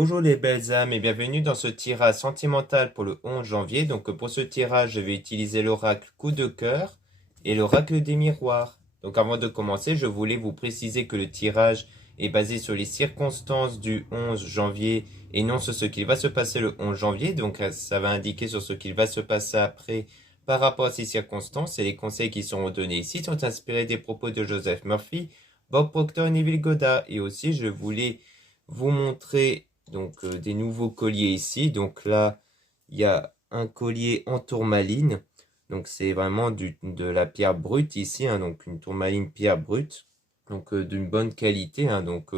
Bonjour les belles âmes et bienvenue dans ce tirage sentimental pour le 11 janvier. Donc pour ce tirage, je vais utiliser l'oracle coup de cœur et l'oracle des miroirs. Donc avant de commencer, je voulais vous préciser que le tirage est basé sur les circonstances du 11 janvier et non sur ce qu'il va se passer le 11 janvier. Donc ça va indiquer sur ce qu'il va se passer après par rapport à ces circonstances, et les conseils qui seront donnés ici sont inspirés des propos de Joseph Murphy, Bob Proctor et Neville Goddard. Et aussi, je voulais vous montrer des nouveaux colliers ici. Donc là, il y a un collier en tourmaline. Donc c'est vraiment de la pierre brute ici, hein, donc une tourmaline pierre brute, donc d'une bonne qualité, hein, donc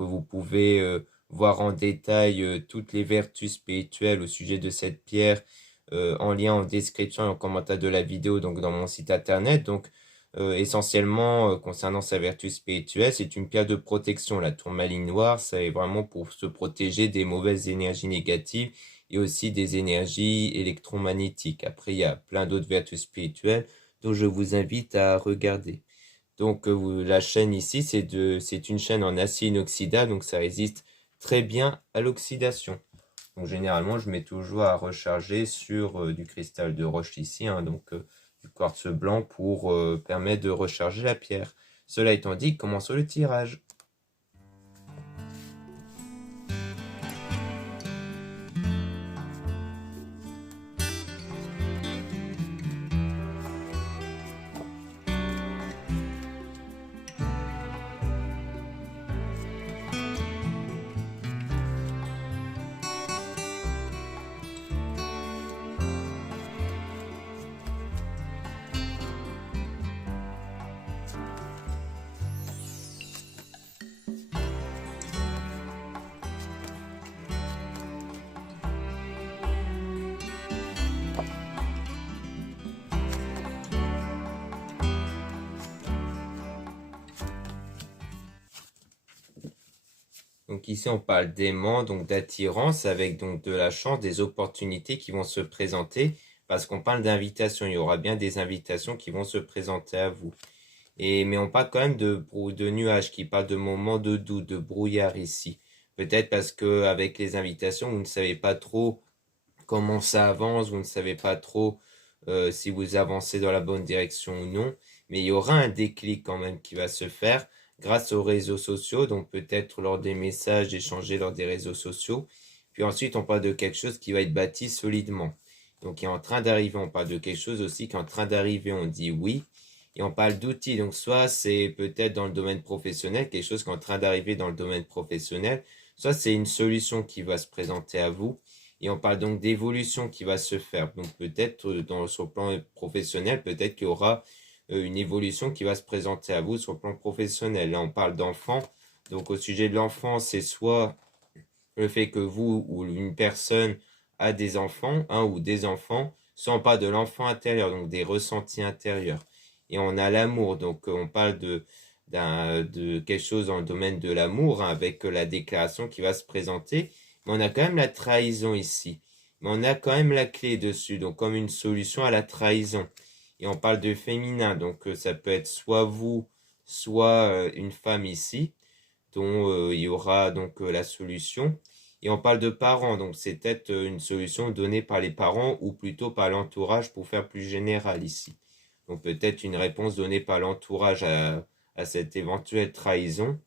vous pouvez voir en détail toutes les vertus spirituelles au sujet de cette pierre en lien en description et en commentaire de la vidéo, donc dans mon site internet. Donc essentiellement, concernant sa vertu spirituelle, c'est une pierre de protection. La tourmaline noire, ça est vraiment pour se protéger des mauvaises énergies négatives et aussi des énergies électromagnétiques. Après, il y a plein d'autres vertus spirituelles dont je vous invite à regarder. Donc la chaîne ici, c'est une chaîne en acier inoxydable, donc ça résiste très bien à l'oxydation. Donc généralement, je mets toujours à recharger sur du cristal de roche ici, hein, du quartz blanc pour permettre de recharger la pierre. Cela étant dit, commençons le tirage. Donc ici on parle d'aimant, donc d'attirance avec donc de la chance, des opportunités qui vont se présenter parce qu'on parle d'invitation. Il y aura bien des invitations qui vont se présenter à vous. Mais on parle quand même de nuages qui parlent de moments de doute, de brouillard ici. Peut-être parce que avec les invitations, vous ne savez pas trop comment ça avance, vous ne savez pas trop si vous avancez dans la bonne direction ou non. Mais il y aura un déclic quand même qui va se faire grâce aux réseaux sociaux, donc peut-être lors des messages échangés lors des réseaux sociaux. Puis ensuite, on parle de quelque chose qui va être bâti solidement. Donc, il est en train d'arriver. On parle de quelque chose aussi qui est en train d'arriver. On dit oui. Et on parle d'outils. Donc, soit c'est peut-être dans le domaine professionnel, quelque chose qui est en train d'arriver dans le domaine professionnel. Soit c'est une solution qui va se présenter à vous. Et on parle donc d'évolution qui va se faire. Donc, peut-être sur le plan professionnel, peut-être qu'il y aura une évolution qui va se présenter à vous sur le plan professionnel. Là, on parle d'enfant. Donc, au sujet de l'enfant, c'est soit le fait que vous ou une personne a des enfants, un ou des enfants, soit on parle de l'enfant intérieur, donc des ressentis intérieurs. Et on a l'amour, donc on parle de quelque chose dans le domaine de l'amour, hein, avec la déclaration qui va se présenter. Mais on a quand même la trahison ici. Mais on a quand même la clé dessus, donc comme une solution à la trahison. Et on parle de féminin, donc ça peut être soit vous, soit une femme ici, dont il y aura donc la solution. Et on parle de parents, donc c'est peut-être une solution donnée par les parents ou plutôt par l'entourage pour faire plus général ici. Donc peut-être une réponse donnée par l'entourage à cette éventuelle trahison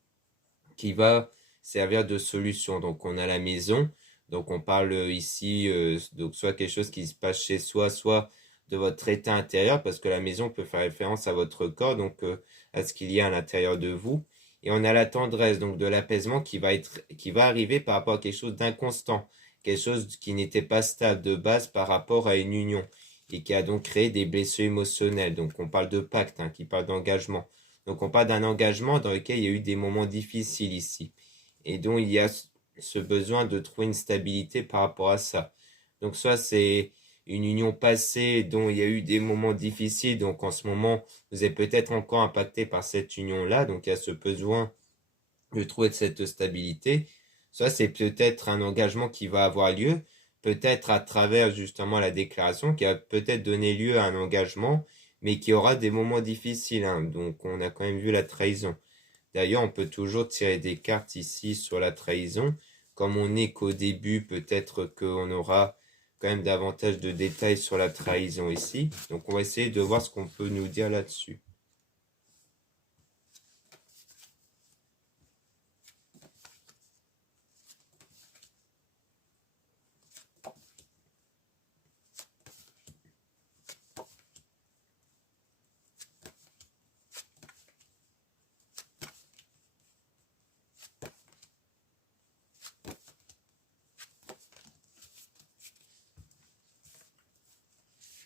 qui va servir de solution. Donc on a la maison, donc on parle ici donc soit quelque chose qui se passe chez soi, soit de votre état intérieur, parce que la maison peut faire référence à votre corps, donc à ce qu'il y a à l'intérieur de vous. Et on a la tendresse, donc de l'apaisement qui va arriver par rapport à quelque chose d'inconstant, quelque chose qui n'était pas stable de base par rapport à une union et qui a donc créé des blessures émotionnelles. Donc on parle de pacte, hein, qui parle d'engagement. Donc on parle d'un engagement dans lequel il y a eu des moments difficiles ici et dont il y a ce besoin de trouver une stabilité par rapport à ça. Donc soit c'est une union passée dont il y a eu des moments difficiles, donc en ce moment vous êtes peut-être encore impacté par cette union-là, donc il y a ce besoin de trouver cette stabilité. Soit c'est peut-être un engagement qui va avoir lieu, peut-être à travers justement la déclaration, qui a peut-être donné lieu à un engagement, mais qui aura des moments difficiles, hein. Donc on a quand même vu la trahison. D'ailleurs, on peut toujours tirer des cartes ici sur la trahison comme on n'est qu'au début, peut-être qu'on aura quand même davantage de détails sur la trahison ici. Donc on va essayer de voir ce qu'on peut nous dire là-dessus.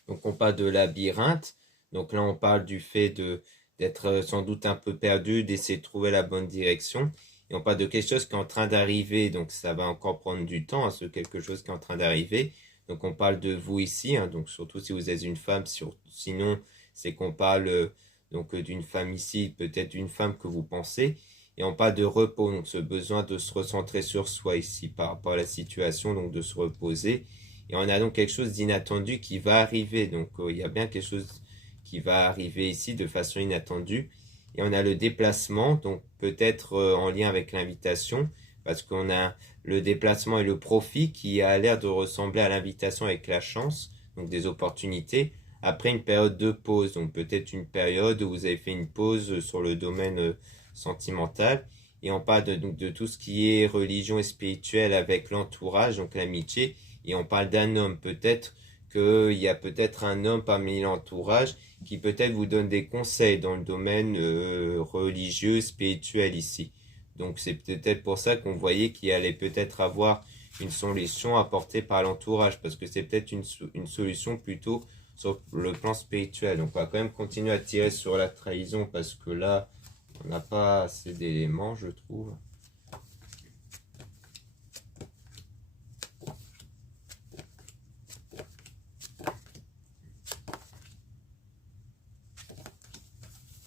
Donc on parle de labyrinthe. Donc là on parle du fait d'être sans doute un peu perdu, d'essayer de trouver la bonne direction. Et on parle de quelque chose qui est en train d'arriver. Donc ça va encore prendre du temps, hein, ce quelque chose qui est en train d'arriver. Donc on parle de vous ici, hein, donc surtout si vous êtes une femme. Sinon c'est qu'on parle donc d'une femme ici, peut-être d'une femme que vous pensez. Et on parle de repos, donc ce besoin de se recentrer sur soi ici par rapport à la situation, donc de se reposer. Et on a donc quelque chose d'inattendu qui va arriver. Donc il y a bien quelque chose qui va arriver ici de façon inattendue. Et on a le déplacement, donc peut-être en lien avec l'invitation, parce qu'on a le déplacement et le profit qui a l'air de ressembler à l'invitation avec la chance, donc des opportunités, après une période de pause. Donc peut-être une période où vous avez fait une pause sur le domaine sentimental. Et on parle donc de tout ce qui est religion et spirituel avec l'entourage, donc l'amitié. Et on parle d'un homme, peut-être qu'il y a peut-être un homme parmi l'entourage qui peut-être vous donne des conseils dans le domaine religieux, spirituel ici. Donc c'est peut-être pour ça qu'on voyait qu'il allait peut-être avoir une solution apportée par l'entourage, parce que c'est peut-être une solution plutôt sur le plan spirituel. Donc on va quand même continuer à tirer sur la trahison, parce que là, on n'a pas assez d'éléments, je trouve.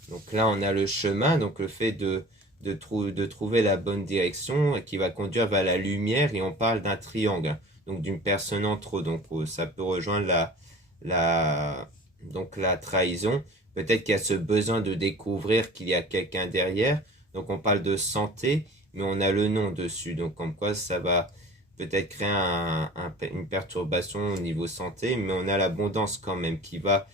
Donc là, on a le chemin, donc le fait de trouver la bonne direction qui va conduire vers la lumière, et on parle d'un triangle, donc d'une personne entre eux. Donc ça peut rejoindre donc la trahison. Peut-être qu'il y a ce besoin de découvrir qu'il y a quelqu'un derrière. Donc on parle de santé, mais on a le nom dessus. Donc comme quoi ça va peut-être créer une perturbation au niveau santé, mais on a l'abondance quand même qui va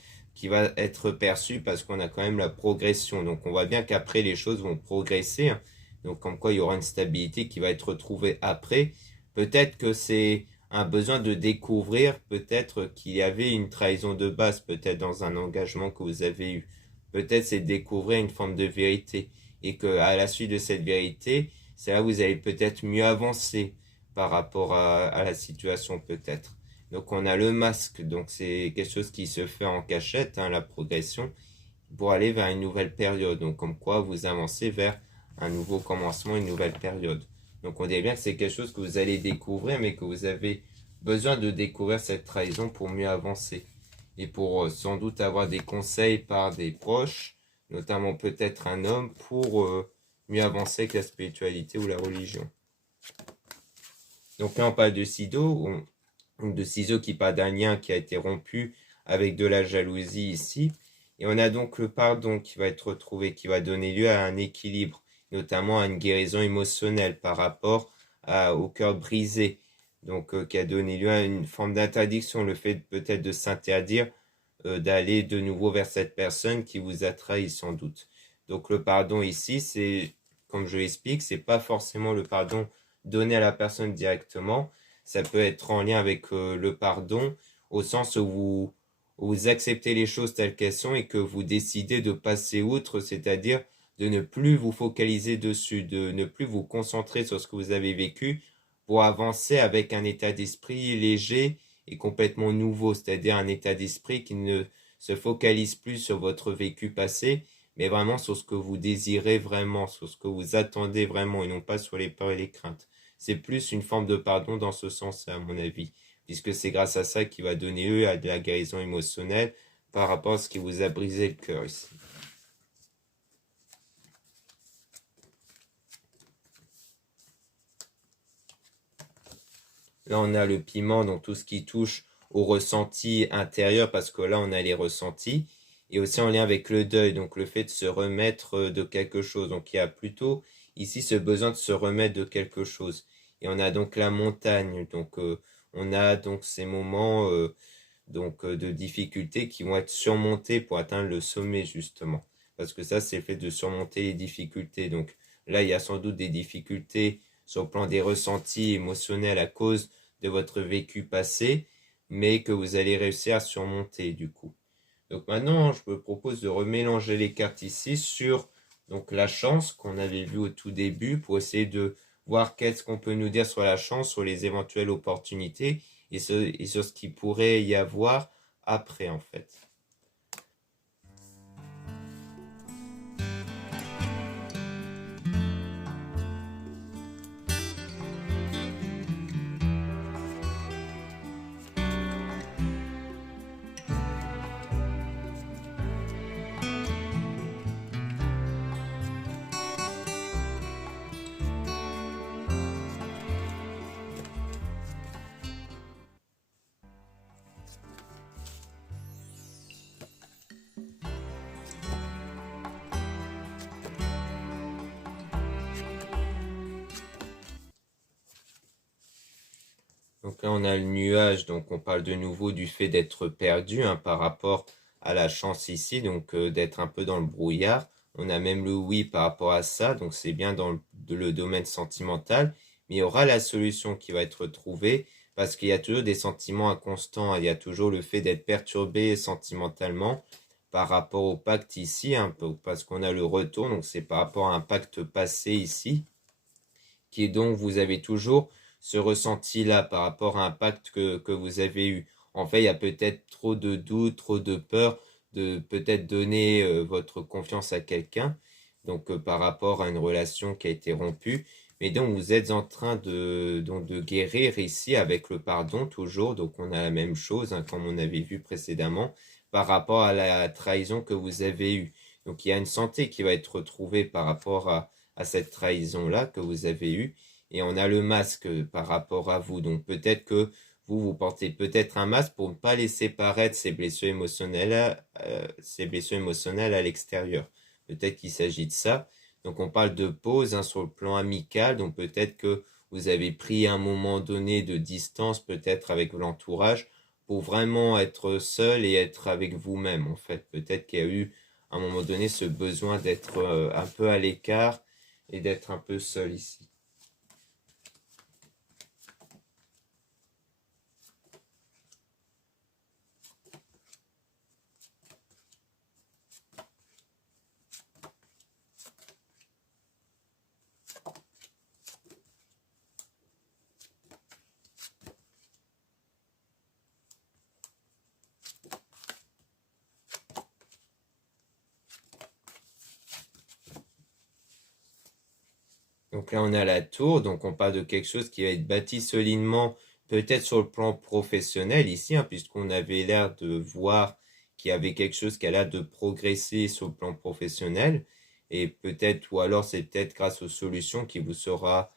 être perçu, parce qu'on a quand même la progression. Donc on voit bien qu'après les choses vont progresser, hein. Donc comme quoi il y aura une stabilité qui va être retrouvée après. Peut-être que c'est un besoin de découvrir, peut-être qu'il y avait une trahison de base, peut-être dans un engagement que vous avez eu. Peut-être c'est découvrir une forme de vérité, et que à la suite de cette vérité, c'est là où vous allez peut-être mieux avancer par rapport à la situation peut-être. Donc on a le masque, donc c'est quelque chose qui se fait en cachette, hein, la progression, pour aller vers une nouvelle période. Donc comme quoi vous avancez vers un nouveau commencement, une nouvelle période. Donc on dit bien que c'est quelque chose que vous allez découvrir, mais que vous avez besoin de découvrir cette trahison pour mieux avancer. Et pour sans doute avoir des conseils par des proches, notamment peut-être un homme, pour mieux avancer avec la spiritualité ou la religion. Donc là on parle de Sido, de ciseaux qui parle d'un lien qui a été rompu avec de la jalousie ici. Et on a donc le pardon qui va être retrouvé, qui va donner lieu à un équilibre, notamment à une guérison émotionnelle par rapport au cœur brisé. Donc qui a donné lieu à une forme d'interdiction, le fait peut-être de s'interdire d'aller de nouveau vers cette personne qui vous a trahi sans doute. Donc le pardon ici, c'est, comme je l'explique, c'est pas forcément le pardon donné à la personne directement. Ça peut être en lien avec le pardon, au sens où vous acceptez les choses telles qu'elles sont et que vous décidez de passer outre, c'est-à-dire de ne plus vous focaliser dessus, de ne plus vous concentrer sur ce que vous avez vécu, pour avancer avec un état d'esprit léger et complètement nouveau, c'est-à-dire un état d'esprit qui ne se focalise plus sur votre vécu passé, mais vraiment sur ce que vous désirez vraiment, sur ce que vous attendez vraiment, et non pas sur les peurs et les craintes. C'est plus une forme de pardon dans ce sens, à mon avis, puisque c'est grâce à ça qui va donner lieu à de la guérison émotionnelle par rapport à ce qui vous a brisé le cœur ici. Là, on a le piment, donc tout ce qui touche au ressenti intérieur, parce que là, on a les ressentis, et aussi en lien avec le deuil, donc le fait de se remettre de quelque chose. Donc il y a plutôt ici ce besoin de se remettre de quelque chose. Et on a donc la montagne. Donc on a donc ces moments de difficultés qui vont être surmontés pour atteindre le sommet justement. Parce que ça, c'est le fait de surmonter les difficultés. Donc là, il y a sans doute des difficultés sur le plan des ressentis émotionnels à cause de votre vécu passé, mais que vous allez réussir à surmonter du coup. Donc maintenant, je me propose de remélanger les cartes ici sur donc la chance qu'on avait vue au tout début pour essayer de voir qu'est-ce qu'on peut nous dire sur la chance, sur les éventuelles opportunités et sur ce qu'il pourrait y avoir après en fait. Donc là, on a le nuage, donc on parle de nouveau du fait d'être perdu par rapport à la chance ici, donc d'être un peu dans le brouillard. On a même le oui par rapport à ça, donc c'est bien dans le domaine sentimental, mais il y aura la solution qui va être trouvée, parce qu'il y a toujours des sentiments inconstants, il y a toujours le fait d'être perturbé sentimentalement par rapport au pacte ici, parce qu'on a le retour, donc c'est par rapport à un pacte passé ici qui est donc vous avez toujours ce ressenti-là par rapport à un pacte que vous avez eu. En fait, il y a peut-être trop de doutes, trop de peur de peut-être donner votre confiance à quelqu'un, donc par rapport à une relation qui a été rompue. Mais donc vous êtes en train de guérir ici avec le pardon toujours, donc on a la même chose comme on avait vu précédemment par rapport à la trahison que vous avez eue. Donc il y a une santé qui va être retrouvée par rapport à cette trahison-là que vous avez eue. Et on a le masque par rapport à vous. Donc peut-être que vous portez peut-être un masque pour ne pas laisser paraître ces blessures émotionnelles à l'extérieur. Peut-être qu'il s'agit de ça. Donc on parle de pause sur le plan amical. Donc peut-être que vous avez pris un moment donné de distance, peut-être avec l'entourage, pour vraiment être seul et être avec vous-même en fait. Peut-être qu'il y a eu à un moment donné ce besoin d'être un peu à l'écart et d'être un peu seul ici. Donc là, on a la tour, donc on parle de quelque chose qui va être bâti solidement, peut-être sur le plan professionnel ici, puisqu'on avait l'air de voir qu'il y avait quelque chose qui a l'air de progresser sur le plan professionnel, et peut-être, ou alors c'est peut-être grâce aux solutions qui vous sera,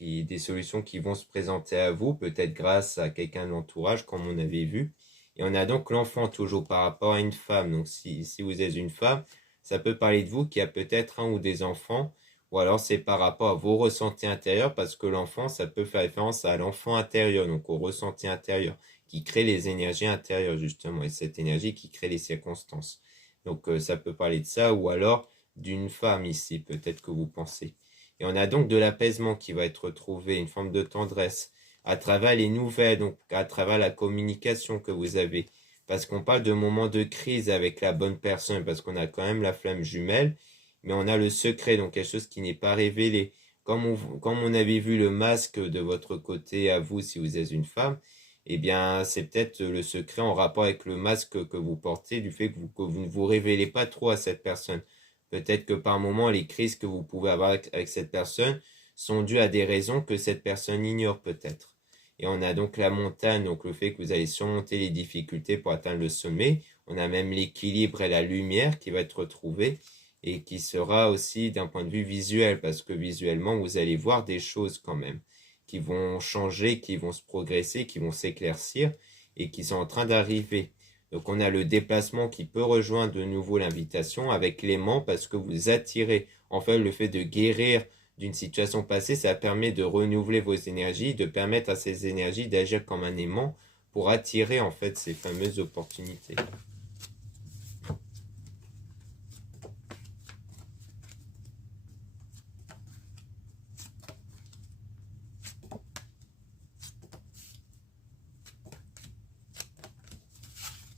des solutions qui vont se présenter à vous, peut-être grâce à quelqu'un de l'entourage, comme on avait vu. Et on a donc l'enfant toujours par rapport à une femme. Donc si vous êtes une femme, ça peut parler de vous qui a peut-être un ou des enfants ou alors c'est par rapport à vos ressentis intérieurs, parce que l'enfant, ça peut faire référence à l'enfant intérieur, donc au ressenti intérieur, qui crée les énergies intérieures justement, et cette énergie qui crée les circonstances. Donc ça peut parler de ça, ou alors d'une femme ici, peut-être que vous pensez. Et on a donc de l'apaisement qui va être trouvé, une forme de tendresse, à travers les nouvelles, donc à travers la communication que vous avez. Parce qu'on parle de moments de crise avec la bonne personne, parce qu'on a quand même la flamme jumelle, mais on a le secret, donc quelque chose qui n'est pas révélé. Comme on avait vu le masque de votre côté à vous si vous êtes une femme, eh bien c'est peut-être le secret en rapport avec le masque que vous portez, du fait que vous ne vous révélez pas trop à cette personne. Peut-être que par moment, les crises que vous pouvez avoir avec cette personne sont dues à des raisons que cette personne ignore peut-être. Et on a donc la montagne, donc le fait que vous allez surmonter les difficultés pour atteindre le sommet. On a même l'équilibre et la lumière qui va être retrouvée et qui sera aussi d'un point de vue visuel, parce que visuellement, vous allez voir des choses quand même qui vont changer, qui vont se progresser, qui vont s'éclaircir et qui sont en train d'arriver. Donc on a le déplacement qui peut rejoindre de nouveau l'invitation avec l'aimant parce que vous attirez, en fait le fait de guérir d'une situation passée, ça permet de renouveler vos énergies, de permettre à ces énergies d'agir comme un aimant pour attirer en fait ces fameuses opportunités.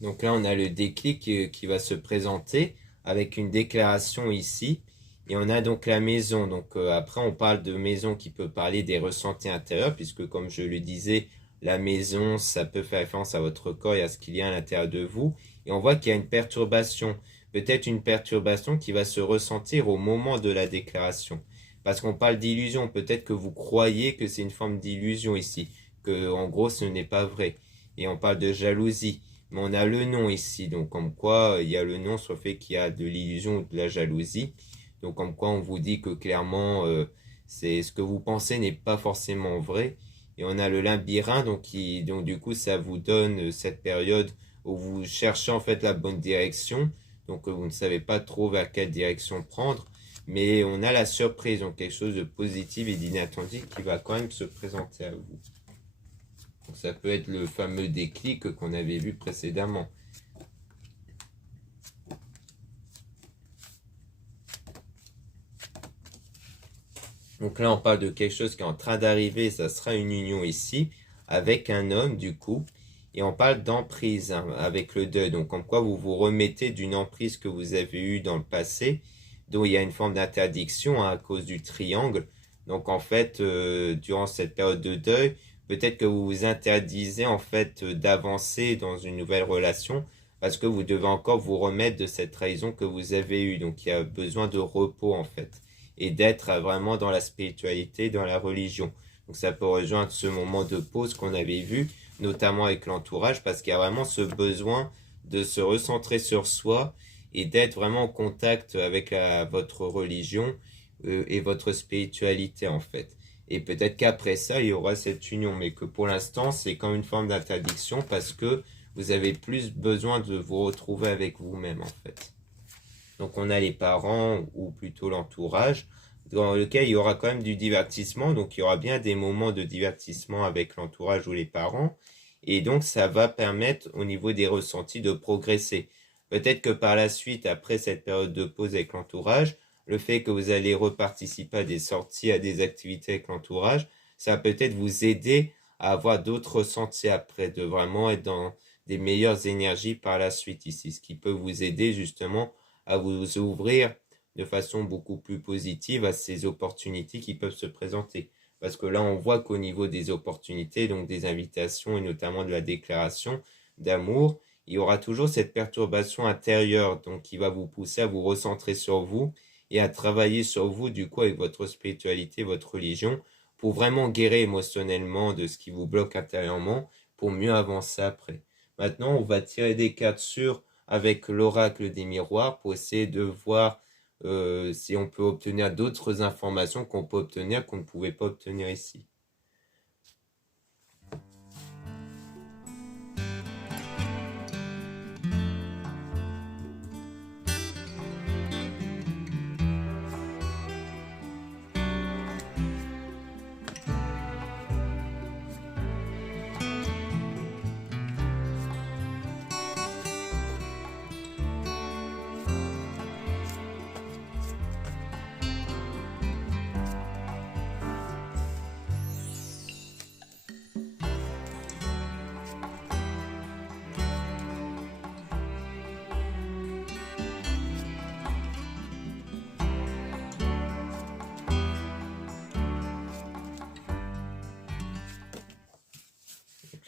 Donc là, on a le déclic qui va se présenter avec une déclaration ici. Et on a donc la maison. Donc après, on parle de maison qui peut parler des ressentis intérieurs, puisque comme je le disais, la maison, ça peut faire référence à votre corps et à ce qu'il y a à l'intérieur de vous. Et on voit qu'il y a une perturbation. Peut-être une perturbation qui va se ressentir au moment de la déclaration. Parce qu'on parle d'illusion. Peut-être que vous croyez que c'est une forme d'illusion ici. Que en gros, ce n'est pas vrai. Et on parle de jalousie. Mais on a le nom ici, donc comme quoi il y a le nom sur le fait qu'il y a de l'illusion ou de la jalousie. Donc comme quoi on vous dit que clairement c'est ce que vous pensez n'est pas forcément vrai. Et on a le labyrinthe, donc du coup ça vous donne cette période où vous cherchez en fait la bonne direction. Donc vous ne savez pas trop vers quelle direction prendre. Mais on a la surprise, donc quelque chose de positif et d'inattendu qui va quand même se présenter à vous. Donc ça peut être le fameux déclic qu'on avait vu précédemment. Donc là, on parle de quelque chose qui est en train d'arriver. Ça sera une union ici avec un homme du coup. Et on parle d'emprise avec le deuil. Donc comme quoi vous vous remettez d'une emprise que vous avez eue dans le passé, dont il y a une forme d'interdiction à cause du triangle. Donc en fait, durant cette période de deuil, peut-être que vous vous interdisez en fait d'avancer dans une nouvelle relation parce que vous devez encore vous remettre de cette trahison que vous avez eue. Donc il y a besoin de repos en fait et d'être vraiment dans la spiritualité, dans la religion. Donc ça peut rejoindre ce moment de pause qu'on avait vu, notamment avec l'entourage, parce qu'il y a vraiment ce besoin de se recentrer sur soi et d'être vraiment en contact avec votre religion et votre spiritualité en fait. Et peut-être qu'après ça, il y aura cette union, mais que pour l'instant, c'est comme une forme d'interdiction parce que vous avez plus besoin de vous retrouver avec vous-même en fait. Donc on a les parents ou plutôt l'entourage dans lequel il y aura quand même du divertissement. Donc il y aura bien des moments de divertissement avec l'entourage ou les parents. Et donc ça va permettre au niveau des ressentis de progresser. Peut-être que par la suite, après cette période de pause avec l'entourage, le fait que vous allez reparticiper à des sorties, à des activités avec l'entourage, ça va peut-être vous aider à avoir d'autres ressentis après, de vraiment être dans des meilleures énergies par la suite ici, ce qui peut vous aider justement à vous ouvrir de façon beaucoup plus positive à ces opportunités qui peuvent se présenter. Parce que là, on voit qu'au niveau des opportunités, donc des invitations et notamment de la déclaration d'amour, il y aura toujours cette perturbation intérieure, donc qui va vous pousser à vous recentrer sur vous et à travailler sur vous, du coup, avec votre spiritualité, votre religion, pour vraiment guérir émotionnellement de ce qui vous bloque intérieurement, pour mieux avancer après. Maintenant, on va tirer des cartes sur avec l'oracle des miroirs pour essayer de voir si on peut obtenir d'autres informations qu'on peut obtenir qu'on ne pouvait pas obtenir ici.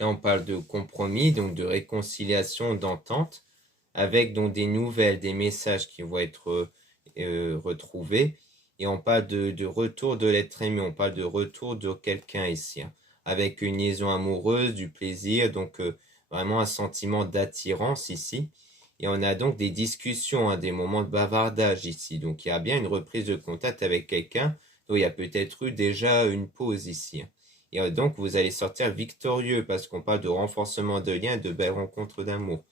Là, on parle de compromis, donc de réconciliation, d'entente, avec donc des nouvelles, des messages qui vont être retrouvés. Et on parle de retour de l'être aimé, on parle de retour de quelqu'un ici, hein, avec une liaison amoureuse, du plaisir, donc vraiment un sentiment d'attirance ici. Et on a donc des discussions, hein, des moments de bavardage ici. Donc il y a bien une reprise de contact avec quelqu'un, dont il y a peut-être eu déjà une pause ici, hein. Et donc, vous allez sortir victorieux parce qu'on parle de renforcement de liens, de belles rencontres d'amour.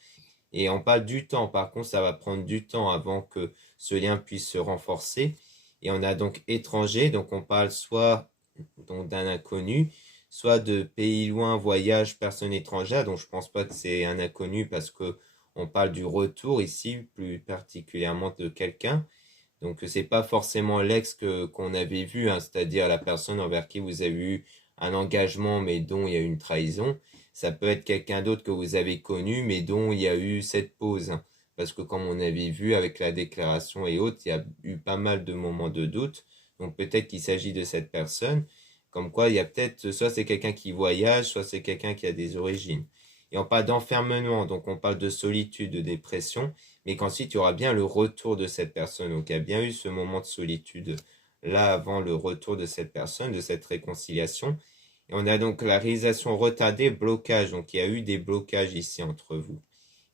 Et on parle du temps. Par contre, ça va prendre du temps avant que ce lien puisse se renforcer. Et on a donc étranger, donc on parle soit donc d'un inconnu, soit de pays loin, voyage, personne étrangère, donc je pense pas que c'est un inconnu parce que on parle du retour ici, plus particulièrement de quelqu'un. Donc c'est pas forcément l'ex qu'on avait vu, hein, c'est-à-dire la personne envers qui vous avez eu un engagement mais dont il y a eu une trahison. Ça peut être quelqu'un d'autre que vous avez connu mais dont il y a eu cette pause, hein. Parce que comme on avait vu avec la déclaration et autres, il y a eu pas mal de moments de doute. Donc peut-être qu'il s'agit de cette personne. Comme quoi, il y a peut-être, soit c'est quelqu'un qui voyage, soit c'est quelqu'un qui a des origines. Et on parle d'enfermement, donc on parle de solitude, de dépression, mais qu'ensuite il y aura bien le retour de cette personne. Donc il y a bien eu ce moment de solitude là avant le retour de cette personne, de cette réconciliation. Et on a donc la réalisation retardée, blocage. Donc il y a eu des blocages ici entre vous.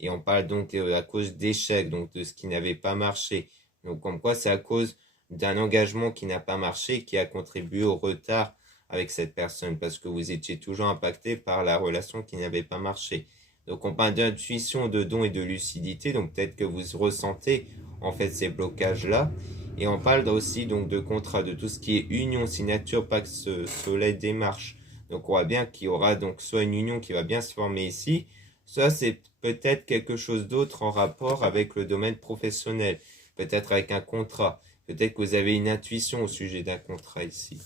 Et on parle donc à cause d'échecs, donc de ce qui n'avait pas marché. Donc comme quoi c'est à cause d'un engagement qui n'a pas marché qui a contribué au retard avec cette personne parce que vous étiez toujours impacté par la relation qui n'avait pas marché. Donc on parle d'intuition, de don et de lucidité, donc peut-être que vous ressentez en fait ces blocages-là. Et on parle aussi donc de contrat, de tout ce qui est union, signature, pacte, soleil, démarche. Donc on voit bien qu'il y aura donc soit une union qui va bien se former ici, soit c'est peut-être quelque chose d'autre en rapport avec le domaine professionnel, peut-être avec un contrat, peut-être que vous avez une intuition au sujet d'un contrat ici.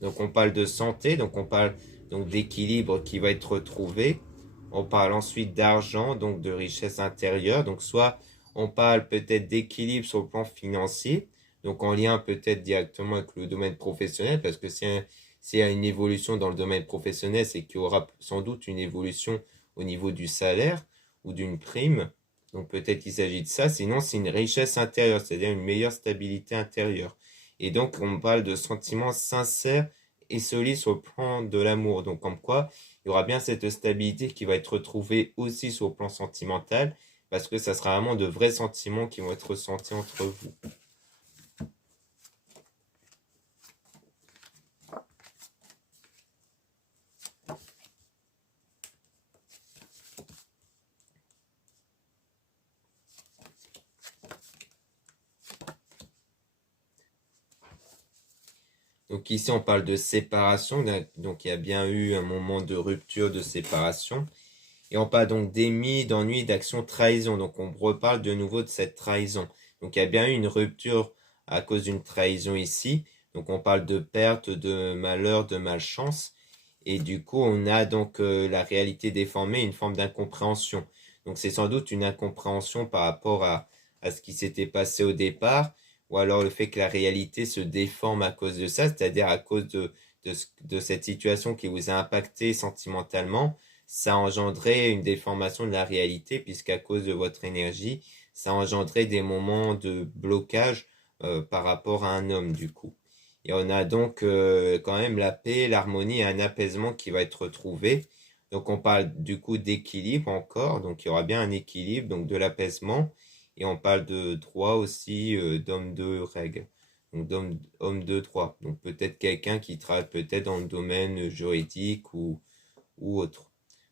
Donc on parle de santé, donc on parle donc d'équilibre qui va être retrouvé. On parle ensuite d'argent, donc de richesse intérieure. Donc soit on parle peut-être d'équilibre sur le plan financier, donc en lien peut-être directement avec le domaine professionnel, parce que s'il y a une évolution dans le domaine professionnel, c'est qu'il y aura sans doute une évolution au niveau du salaire ou d'une prime. Donc peut-être qu'il s'agit de ça. Sinon, c'est une richesse intérieure, c'est-à-dire une meilleure stabilité intérieure. Et donc, on parle de sentiments sincères et solides sur le plan de l'amour. Donc, comme quoi, il y aura bien cette stabilité qui va être retrouvée aussi sur le plan sentimental, parce que ça sera vraiment de vrais sentiments qui vont être ressentis entre vous. Donc ici, on parle de séparation, donc il y a bien eu un moment de rupture, de séparation. Et on parle donc d'émis, d'ennui, d'action, trahison. Donc on reparle de nouveau de cette trahison. Donc il y a bien eu une rupture à cause d'une trahison ici. Donc on parle de perte, de malheur, de malchance. Et du coup, on a donc la réalité déformée, une forme d'incompréhension. Donc c'est sans doute une incompréhension par rapport à ce qui s'était passé au départ, ou alors le fait que la réalité se déforme à cause de ça, c'est-à-dire à cause de cette situation qui vous a impacté sentimentalement, ça a engendré une déformation de la réalité, puisqu'à cause de votre énergie, ça a engendré des moments de blocage par rapport à un homme du coup. Et on a donc quand même la paix, l'harmonie et un apaisement qui va être retrouvé. Donc on parle du coup d'équilibre encore, donc il y aura bien un équilibre, donc de l'apaisement. Et on parle de droit aussi, d'homme de règle, donc homme de droit. Donc peut-être quelqu'un qui travaille peut-être dans le domaine juridique ou autre,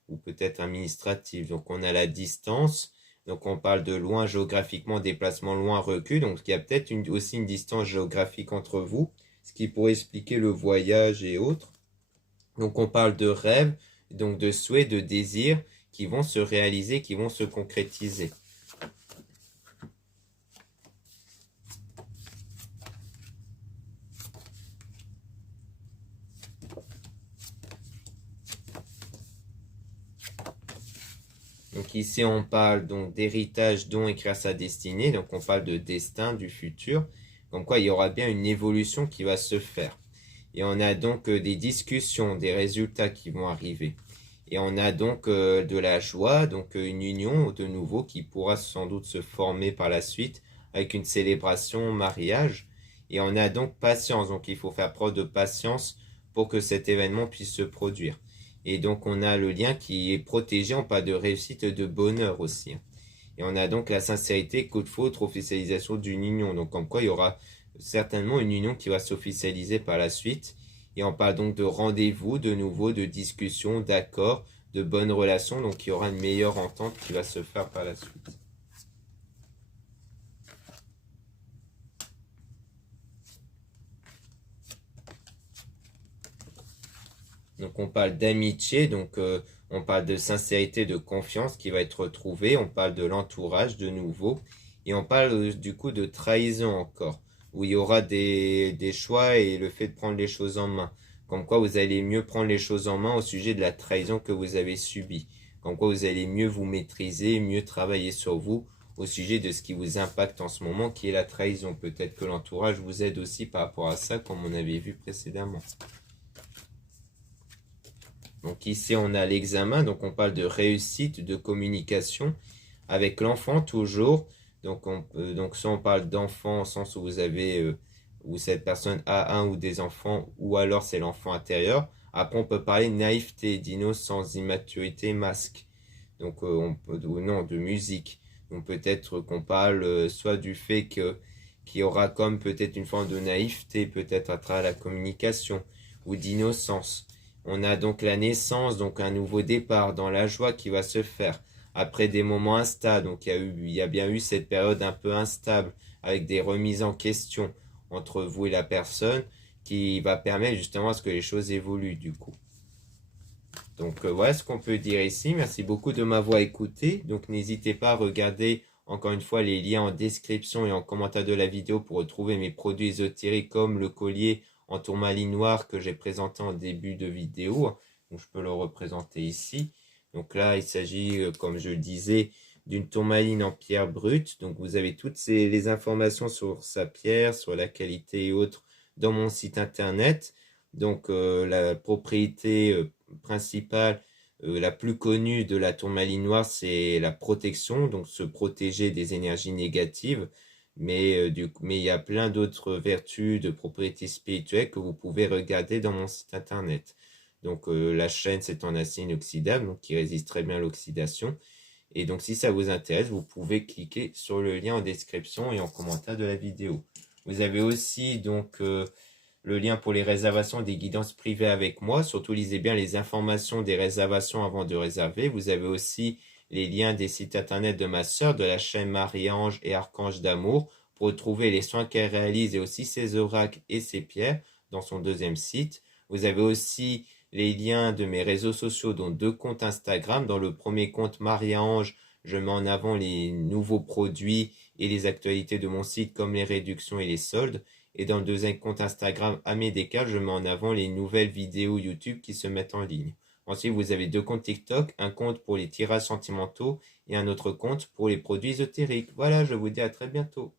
ou peut-être administratif. Donc on a la distance. Donc on parle de loin géographiquement, déplacement loin, recul. Donc il y a peut-être aussi une distance géographique entre vous, ce qui pourrait expliquer le voyage et autres. Donc on parle de rêves, donc de souhaits, de désirs qui vont se réaliser, qui vont se concrétiser. Donc ici on parle donc d'héritage, don, écrire sa destinée. Donc on parle de destin, du futur. Donc quoi, il y aura bien une évolution qui va se faire. Et on a donc des discussions, des résultats qui vont arriver. Et on a donc de la joie, donc une union de nouveau qui pourra sans doute se former par la suite avec une célébration, mariage. Et on a donc patience, donc il faut faire preuve de patience pour que cet événement puisse se produire. Et donc on a le lien qui est protégé, on parle de réussite et de bonheur aussi. Et on a donc la sincérité, coup de foudre, officialisation d'une union. Donc comme quoi il y aura certainement une union qui va s'officialiser par la suite. Et on parle donc de rendez-vous, de nouveau, de discussion, d'accord, de bonnes relations. Donc il y aura une meilleure entente qui va se faire par la suite. Donc on parle d'amitié, donc on parle de sincérité, de confiance qui va être retrouvée, on parle de l'entourage de nouveau, et on parle du coup de trahison encore, où il y aura des choix et le fait de prendre les choses en main. Comme quoi vous allez mieux prendre les choses en main au sujet de la trahison que vous avez subie. Comme quoi vous allez mieux vous maîtriser, mieux travailler sur vous au sujet de ce qui vous impacte en ce moment, qui est la trahison. Peut-être que l'entourage vous aide aussi par rapport à ça, comme on avait vu précédemment. Donc ici, on a l'examen, donc on parle de réussite, de communication avec l'enfant toujours. Donc soit on parle d'enfant au sens où vous avez, où cette personne a un ou des enfants, ou alors c'est l'enfant intérieur. Après, on peut parler de naïveté, d'innocence, d'immaturité, masque. Donc on peut, ou non, de musique. Donc peut-être qu'on parle soit du fait que qu'il y aura comme peut-être une forme de naïveté, peut-être à travers la communication, ou d'innocence. On a donc la naissance, donc un nouveau départ dans la joie qui va se faire après des moments instables. Donc il y a bien eu cette période un peu instable avec des remises en question entre vous et la personne qui va permettre justement à ce que les choses évoluent du coup. Donc voilà ce qu'on peut dire ici. Merci beaucoup de m'avoir écouté. Donc n'hésitez pas à regarder encore une fois les liens en description et en commentaire de la vidéo pour retrouver mes produits ésotériques comme le collier en tourmaline noire que j'ai présenté en début de vidéo. Donc je peux le représenter ici. Donc là il s'agit comme je le disais d'une tourmaline en pierre brute. Donc vous avez toutes les informations sur sa pierre, sur la qualité et autres dans mon site internet. Donc la propriété principale, la plus connue de la tourmaline noire, c'est la protection, donc se protéger des énergies négatives. Mais il y a plein d'autres vertus de propriétés spirituelles que vous pouvez regarder dans mon site internet. Donc la chaîne, c'est en acier inoxydable, donc qui résiste très bien à l'oxydation. Et donc si ça vous intéresse, vous pouvez cliquer sur le lien en description et en commentaire de la vidéo. Vous avez aussi donc le lien pour les réservations des guidances privées avec moi. Surtout, lisez bien les informations des réservations avant de réserver. Vous avez aussi les liens des sites internet de ma sœur, de la chaîne Marie-Ange et Archange d'amour, pour retrouver les soins qu'elle réalise et aussi ses oracles et ses pierres dans son deuxième site. Vous avez aussi les liens de mes réseaux sociaux, dont 2 comptes Instagram. Dans le premier compte Marie-Ange, je mets en avant les nouveaux produits et les actualités de mon site comme les réductions et les soldes. Et dans le deuxième compte Instagram Amédécal, je mets en avant les nouvelles vidéos YouTube qui se mettent en ligne. Ensuite, vous avez 2 comptes TikTok, un compte pour les tirages sentimentaux et un autre compte pour les produits ésotériques. Voilà, je vous dis à très bientôt.